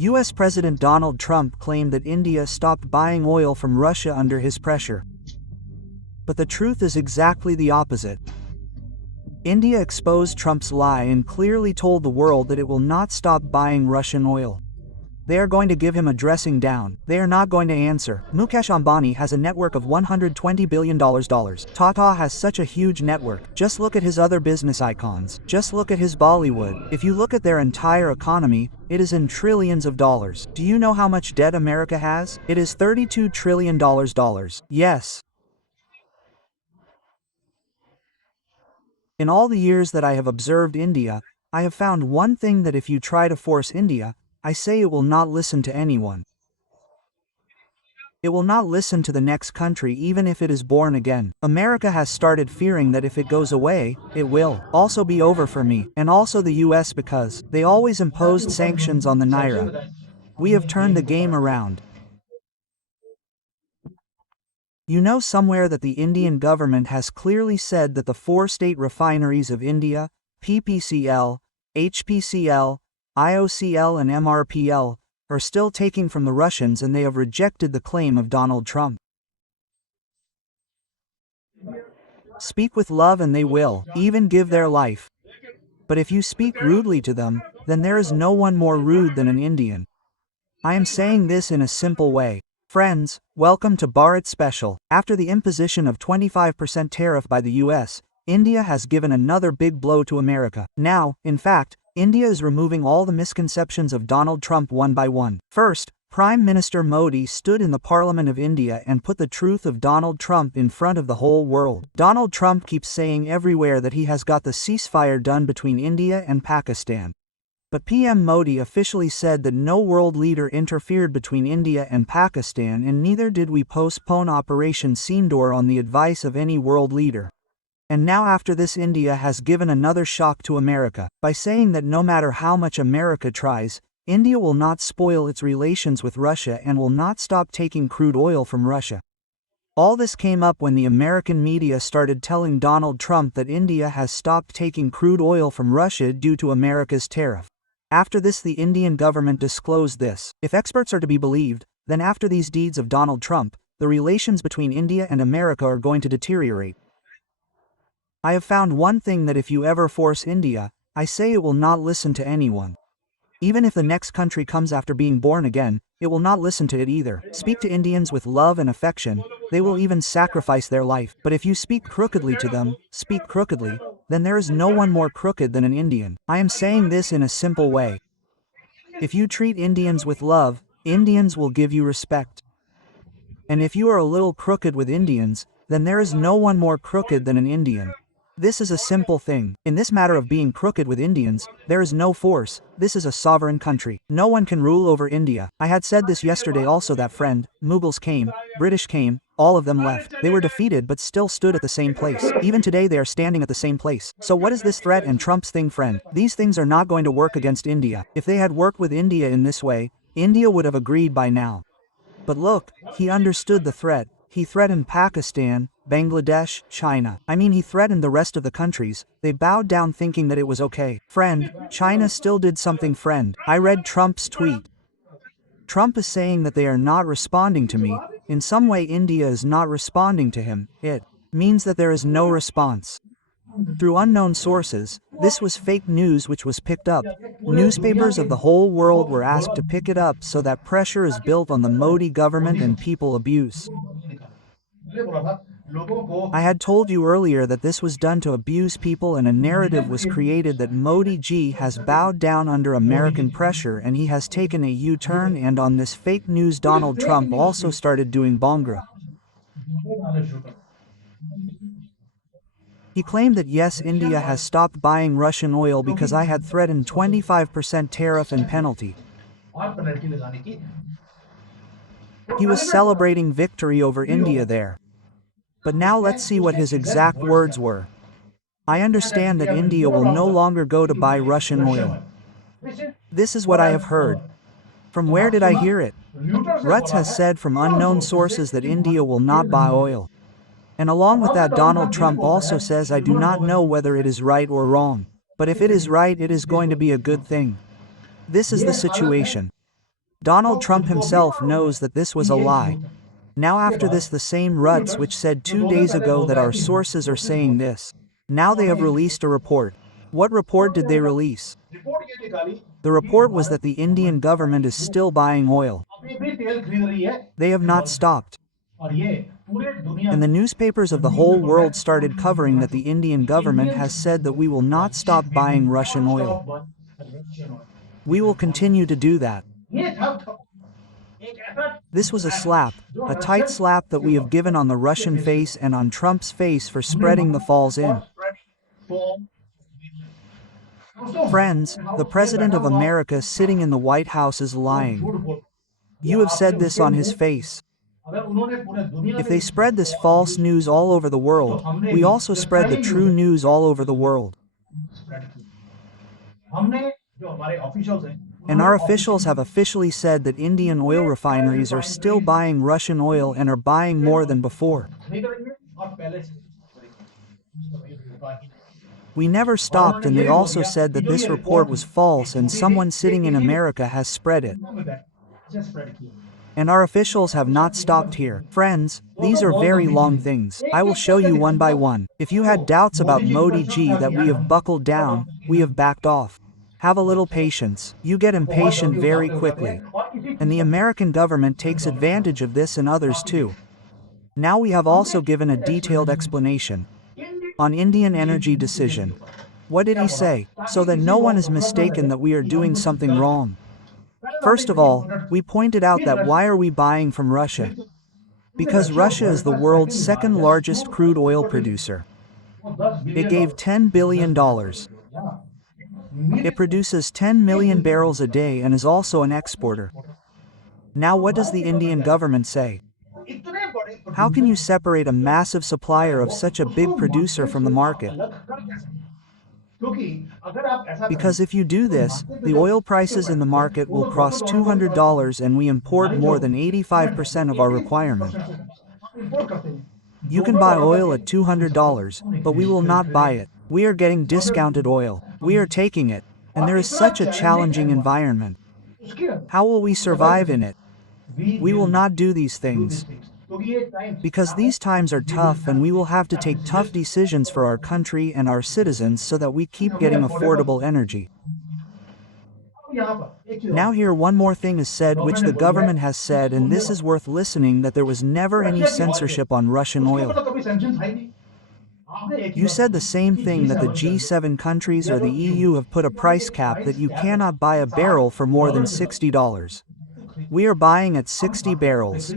US President Donald Trump claimed that India stopped buying oil from Russia under his pressure. But the truth is exactly the opposite. India exposed Trump's lie and clearly told the world that it will not stop buying Russian oil. They are going to give him a dressing down. They are not going to answer. Mukesh Ambani has a network of $120 billion. Tata has such a huge network. Just look at his other business icons. Just look at his Bollywood. If you look at their entire economy, it is in trillions of dollars. Do you know how much debt America has? It is $32 trillion. Yes. In all the years that I have observed India, I have found one thing, that if you try to force India, I say it will not listen to anyone. It will not listen to the next country even if it is born again. America has started fearing that if it goes away, it will also be over for me, and also the US, because they always imposed sanctions on the Naira. We have turned the game around. You know somewhere that the Indian government has clearly said that the 4 state refineries of India, PPCL, HPCL, IOCL and MRPL, are still taking from the Russians, and they have rejected the claim of Donald Trump. Speak with love and they will even give their life. But if you speak rudely to them, then there is no one more rude than an Indian. I am saying this in a simple way. Friends, welcome to Bharat Special. After the imposition of 25% tariff by the US, India has given another big blow to America. Now, in fact, India is removing all the misconceptions of Donald Trump one by one. First, Prime Minister Modi stood in the Parliament of India and put the truth of Donald Trump in front of the whole world. Donald Trump keeps saying everywhere that he has got the ceasefire done between India and Pakistan. But PM Modi officially said that no world leader interfered between India and Pakistan, and neither did we postpone Operation Sindoor on the advice of any world leader. And now after this, India has given another shock to America, by saying that no matter how much America tries, India will not spoil its relations with Russia and will not stop taking crude oil from Russia. All this came up when the American media started telling Donald Trump that India has stopped taking crude oil from Russia due to America's tariff. After this, the Indian government disclosed this. If experts are to be believed, then after these deeds of Donald Trump, the relations between India and America are going to deteriorate. I have found one thing, that if you ever force India, I say it will not listen to anyone. Even if the next country comes after being born again, it will not listen to it either. Speak to Indians with love and affection, they will even sacrifice their life. But if you speak crookedly to them, speak crookedly, then there is no one more crooked than an Indian. I am saying this in a simple way. If you treat Indians with love, Indians will give you respect. And if you are a little crooked with Indians, then there is no one more crooked than an Indian. This is a simple thing. In this matter of being crooked with Indians, there is no force. This is a sovereign country. No one can rule over India. I had said this yesterday also, that friend, Mughals came, British came, all of them left. They were defeated but still stood at the same place. Even today they are standing at the same place. So what is this threat and Trump's thing, friend? These things are not going to work against India. If they had worked with India in this way, India would have agreed by now. But look, he understood the threat. He threatened Pakistan, Bangladesh, China. I mean, he threatened the rest of the countries. They bowed down thinking that it was okay. Friend, China still did something, friend. I read Trump's tweet. Trump is saying that they are not responding to me. In some way India is not responding to him. It means that there is no response. Through unknown sources, this was fake news which was picked up. Newspapers of the whole world were asked to pick it up, so that pressure is built on the Modi government and people abuse. I had told you earlier that this was done to abuse people, and a narrative was created that Modi ji has bowed down under American pressure and he has taken a U-turn, and on this fake news Donald Trump also started doing Bhangra. He claimed that yes, India has stopped buying Russian oil because I had threatened 25% tariff and penalty. He was celebrating victory over India there. But now let's see what his exact words were. I understand that India will no longer go to buy Russian oil. This is what I have heard. From where did I hear it? Rutz has said from unknown sources that India will not buy oil. And along with that, Donald Trump also says, I do not know whether it is right or wrong. But if it is right, it is going to be a good thing. This is the situation. Donald Trump himself knows that this was a lie. Now after this, the same Ruts which said 2 days ago that our sources are saying this. Now they have released a report. What report did they release? The report was that the Indian government is still buying oil. They have not stopped. And the newspapers of the whole world started covering that the Indian government has said that we will not stop buying Russian oil. We will continue to do that. This was a slap, a tight slap that we have given on the Russian face and on Trump's face for spreading the falls in. Friends, the President of America sitting in the White House is lying. You have said this on his face. If they spread this false news all over the world, we also spread the true news all over the world. And our officials have officially said that Indian oil refineries are still buying Russian oil and are buying more than before. We never stopped, and they also said that this report was false and someone sitting in America has spread it. And our officials have not stopped here. Friends, these are very long things. I will show you one by one. If you had doubts about Modi ji that we have buckled down, we have backed off. Have a little patience. You get impatient very quickly. And the American government takes advantage of this and others too. Now we have also given a detailed explanation on Indian energy decision. What did he say? So that no one is mistaken that we are doing something wrong. First of all, we pointed out that why are we buying from Russia? Because Russia is the world's second largest crude oil producer. It gave $10 billion. It produces 10 million barrels a day and is also an exporter. Now what does the Indian government say? How can you separate a massive supplier of such a big producer from the market? Because if you do this, the oil prices in the market will cross $200 and we import more than 85% of our requirement. You can buy oil at $200, but we will not buy it. We are getting discounted oil. We are taking it. And there is such a challenging environment. How will we survive in it? We will not do these things. Because these times are tough and we will have to take tough decisions for our country and our citizens so that we keep getting affordable energy. Now here one more thing is said which the government has said, and this is worth listening, that there was never any censorship on Russian oil. You said the same thing, that the G7 countries or the EU have put a price cap that you cannot buy a barrel for more than $60. We are buying at 60 barrels.